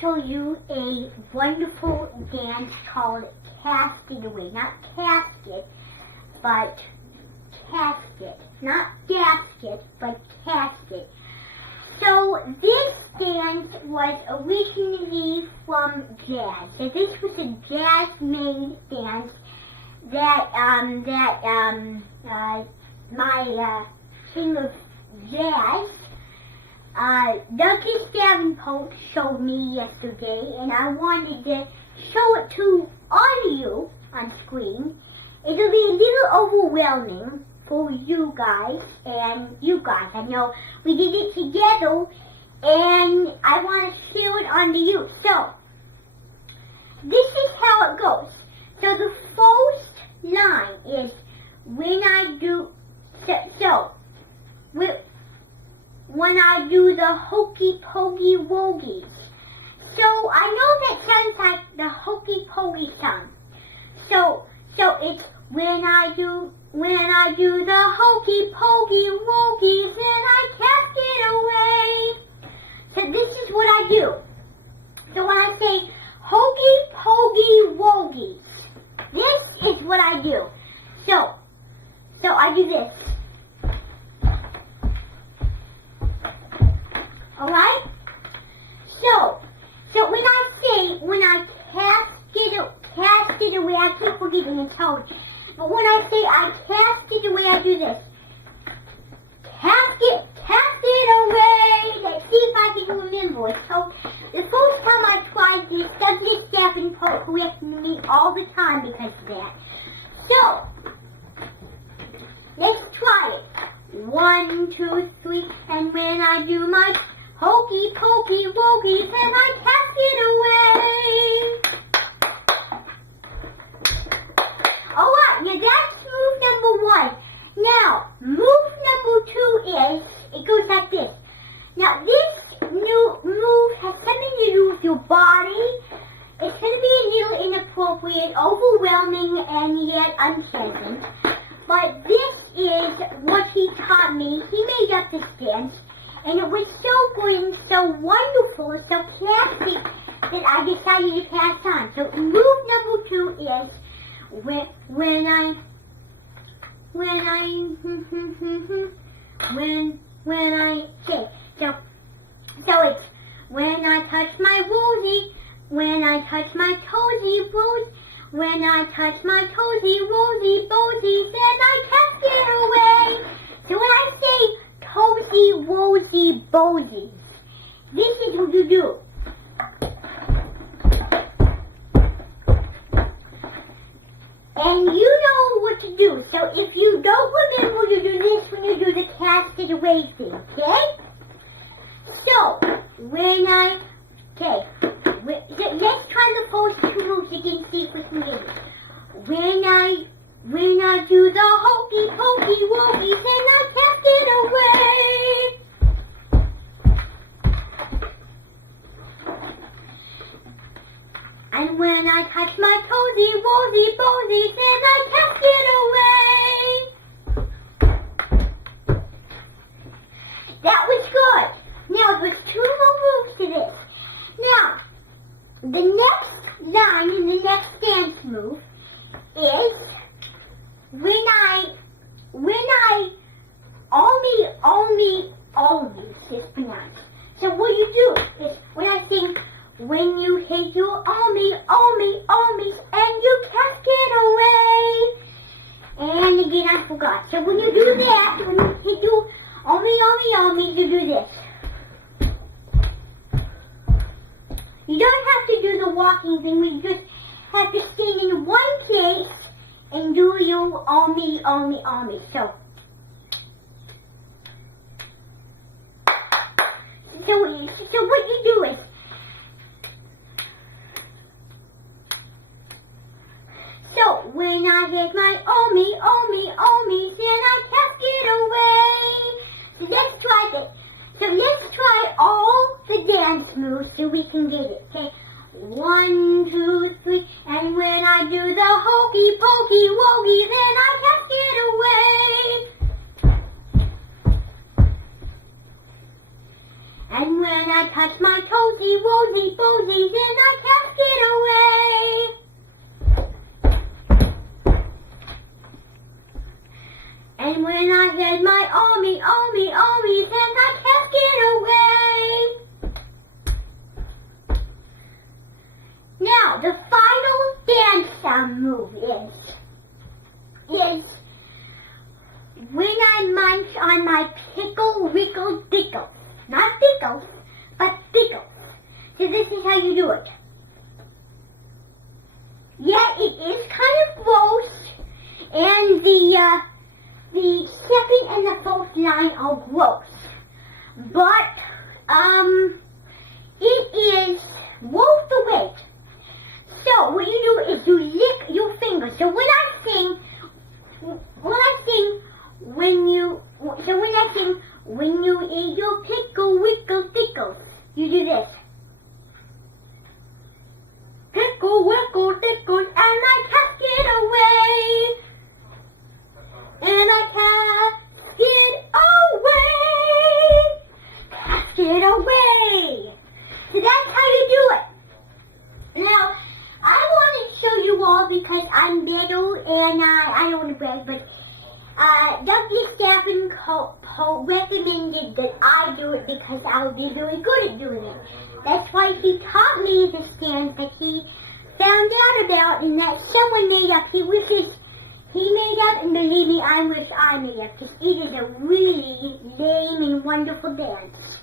show you a wonderful dance called Casket Away. Not casket, but casket. Not gasket, but casket. So this dance was originally from jazz. So this was a jazz-made dance that my king of jazz, Douglas Davenport, showed me yesterday, and I wanted to show it to all of you on screen. It'll be a little overwhelming for you guys and you guys. I know we did it together, and I want to share it on to you. So this is how it goes. So the first line is when I do when I do the hokey pokey wogies. So I know that sounds like the hokey pokey song. So it's when I do the hokey pokey wogies and I cast it away. So this is what I do. So when I say hokey pokey wogies, this is what I do. So I do this. Alright? So when I cast it away, I keep forgetting the tone. But when I say I cast it away, I do this. Cast it away. Let's see if I can remember it. So the first time I tried this, Douglas Davenport corrected me all the time because of that. So let's try it. 1, 2, 3, and when I do my hokey pokey wogies and I cast it away. Alright, now that's move number 1. Now, move number 2 is, it goes like this. Now this new move has something to do with your body. It's going to be a little inappropriate, overwhelming, and yet unpleasant. But this is what he taught me. He made up this dance. And it was so good and so wonderful, so classic, that I decided to pass on. So move number 2 is when I say. So it's when I touch my woolsey, when I touch my toesy woes, when I touch my toesy woolsey boesies, then I cast it away. So when I say toesy woesy boesies, this is what you do. And you know what to do. So if you don't remember to do this when you do the cast it away thing, okay? So, let's try the first 2 moves again, see if we can get it. When I do the hokey pokey wogies and I cast it away. And when I touch my toesy woesy boesies and I cast it away. That was good. Now there's 2 more moves to this. Now, the next line in the next dance move is when I always is pronounced. So what you do is when I sing, when you hit your always, and you cast it away. And again, I forgot. So when you do that, when you hit your always, you do this. You don't have to do the walking thing. We just have to stand in one place and do your always. So what you do is, so when I get my always, then I cast it away. So let's try this. So let's try all the dance moves so we can get it, okay? 1, 2, 3, and when I do the hokey pokey wogie, then I cast it away. And when I touch my toesy, woesy, boesy, then I cast it away. And when I had my army, then I cast it away. Now, the final dance sound move is when I munch on my pickle, wickle, dickle. Not pickles, but pickles. So this is how you do it. Yeah, it is kind of gross, and the second and the fourth line are gross. But, it is worth the wait. So, what you do is you lick your fingers. So when I sing, when you eat your pickle, wickle, tickle, you do this. Pickle, wickle, tickle, and I cast it away. And I cast it away. Cast it away. So that's how you do it. Now, I want to show you all because I'm middle and I don't want to brag, but Dr. Stafford recommended that I do it because I would be very good at doing it. That's why he taught me the stance that he found out about and that someone made up. He made up, and believe me, I wish I made up because it is a really lame and wonderful dance.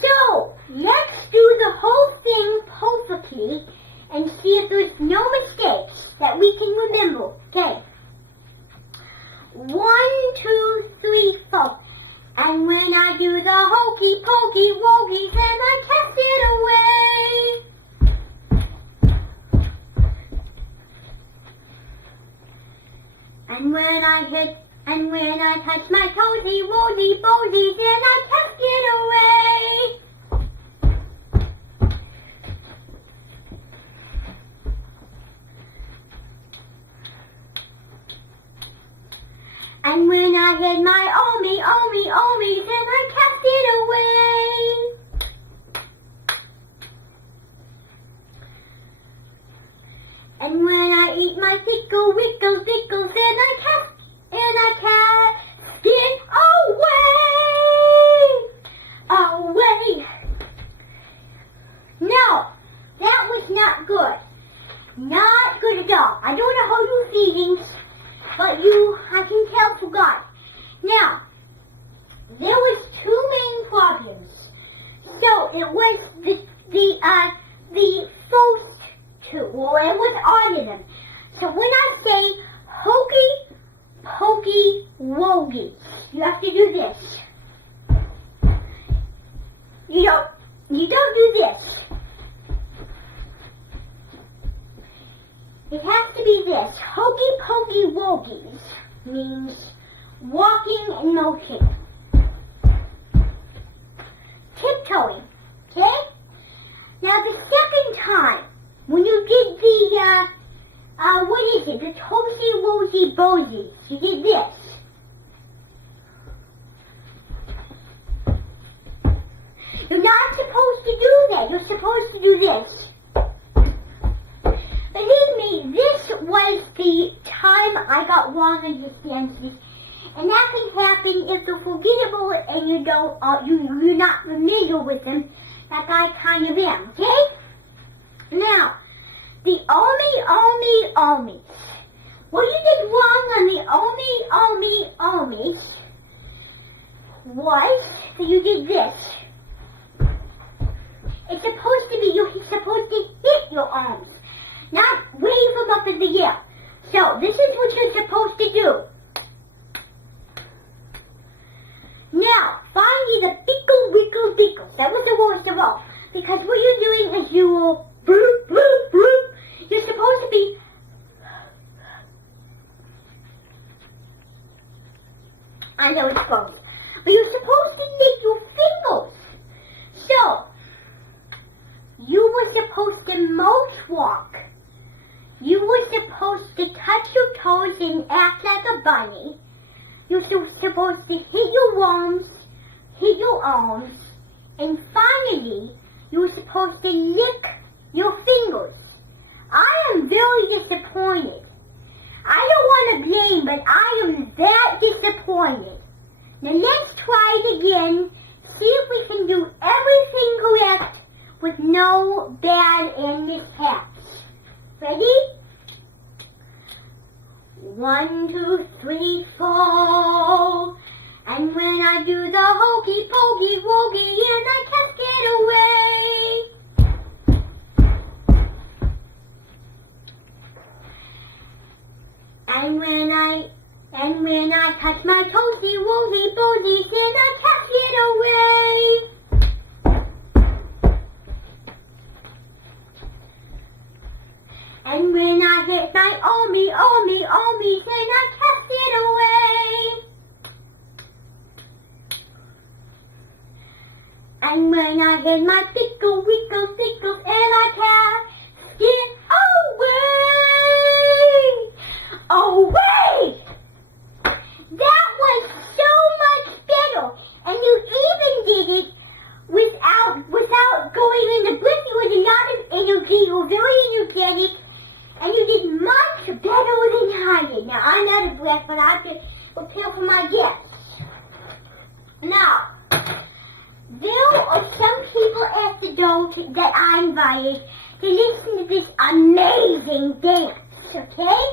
So, let's do the whole thing perfectly and see if there's no mistakes that we can remember. Okay. 1, 2, 3, 4. And when I do the hokey pokey wokey, then I cast it away. And when I touch my toesy woesy boesy, then I cast it away. And when I had my omi, then I cast it away. And when I eat my pickle, wickle, pickle, then I cast it away. No, that was not good. Not good at all. I don't know how you're feeling. But I can tell, forgot. Now, there was 2 main problems. So it was the first 2. Well, it was odd in them. So when I say hokey pokey wokey, you have to do this. You don't do this. It has to be this. Hokey pokey wokies means walking and motion. Tiptoeing. Okay? Now the second time, when you did the, the toesy woesy boesies, you did this. You're not supposed to do that. You're supposed to do this. Believe me, this was the time I got wrong in the stances, and that can happen if they're forgettable and you don't, you're not familiar with them, like I kind of am. Okay? Now, the omi. What you did wrong on the omi was that you did this. It's supposed to be, you're supposed to hit your arms, not wave them up in the air. So, this is what you're supposed to do. Now, finally the bickle, wickle, dickle. That was the worst of all. Because what you're doing is you will bloop, bloop, bloop. You're supposed to be I know it's wrong. But you're supposed to lick your fingers. So, you were supposed to mouth walk. You were supposed to touch your toes and act like a bunny. You're supposed to hit your arms, And finally, you're supposed to lick your fingers. I am very disappointed. I don't want to blame, but I am that disappointed. Now let's try it again. See if we can do everything correct with no bad and mishaps. Ready? 1, 2, 3, 4. And when I do the hokey pokey wokey and I can't get away. And when I touch my toesy woesy boesies and I can't get away. And when I hit my ohmies and I can't get away. And when I hit my pickles and I can't get away. Away! That was so much better. And you even did it without going into bliss. You had a lot of energy. You were very energetic. And you did much better than I did. Now, I'm out of breath, but I have to prepare for my guests. Now, there are some people at the door that I invited to listen to this amazing dance, okay?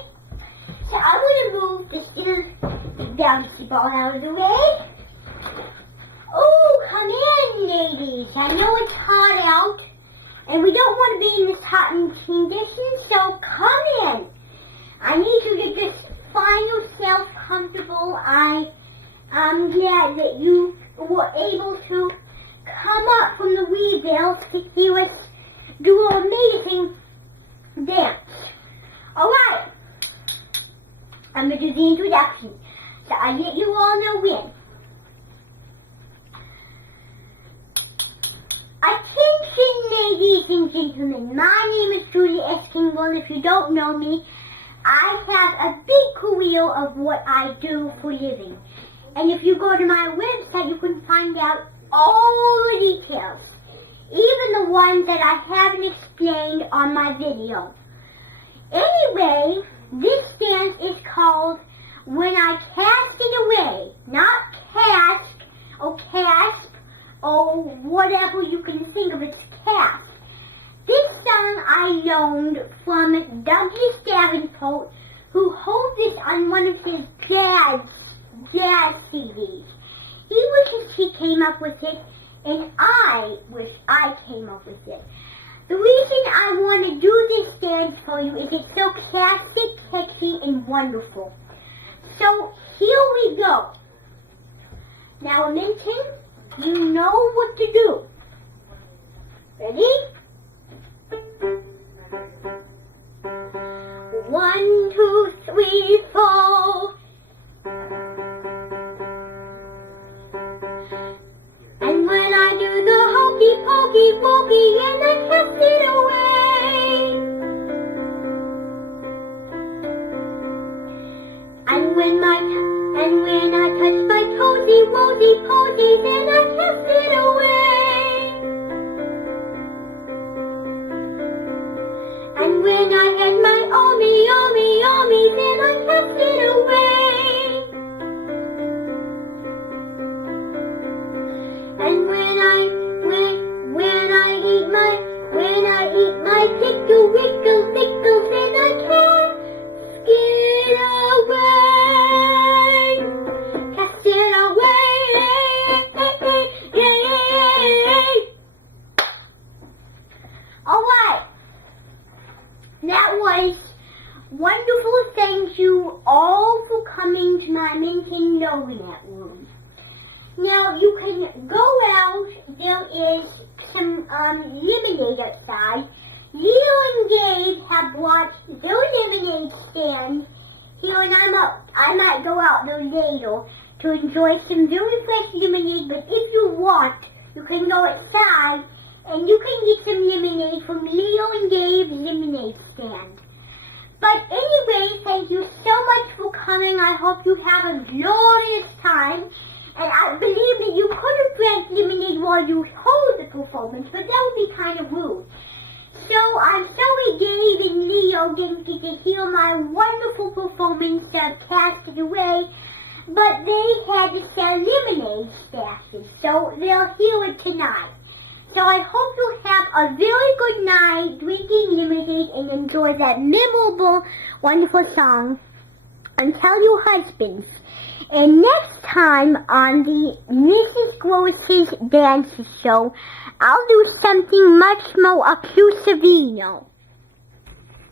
So I'm going to move this little bouncy ball out of the way. Oh, come in, ladies. I know it's hot out, and we don't want to be in this hot condition, so come in. I need you to just find yourself comfortable. I'm glad that you were able to come up from the wheelbarrow to hear us do an amazing dance. Alright, I'm going to do the introduction, so I let you all know when. Attention, ladies and gentlemen, my name is Julie Escanrol. If you don't know me, I have a big career of what I do for a living. And if you go to my website, you can find out all the details, even the ones that I haven't explained on my video. Anyway, this dance is called When I Cast It Away, not cask or casp or whatever you can think of, it's cast. This song I loaned from Douglas Davenport, who holds it on one of his jazz CDs. He wishes he came up with it, and I wish I came up with it. The reason I want to do this dance for you is it's so classic, catchy, and wonderful. So here we go. Now, Minton, you know what to do. Ready? 1, 2, 3, 4. And when I do the hokey pokey wokey and I cast it away. And when I touch my toesy woesy posies and I cast it away. And when I had my ohmies and I cast it away. And when I eat my pickles and I can't get away, cast it away. Alright, that was wonderful. Thank you all for coming to my Minton Loganette room. Now, you can go out. There is some lemonade outside. Leo and Gabe have brought their lemonade stand here, and I might go out there later to enjoy some very fresh lemonade, but if you want, you can go outside and you can get some lemonade from Leo and Gabe's lemonade stand. But anyway, thank you so much for coming. I hope you have a glorious time. And I believe that you could have drank lemonade while you were performance, but that would be kind of rude. So I'm sorry Dave and Leo didn't get to hear my wonderful performance of Casted Away, but they had to sell lemonade stashes, so they'll hear it tonight. So I hope you have a very good night drinking lemonade and enjoy that memorable, wonderful song. And tell your husbands. And next time on the Mrs. Gross's Dance Show, I'll do something much more accusavino.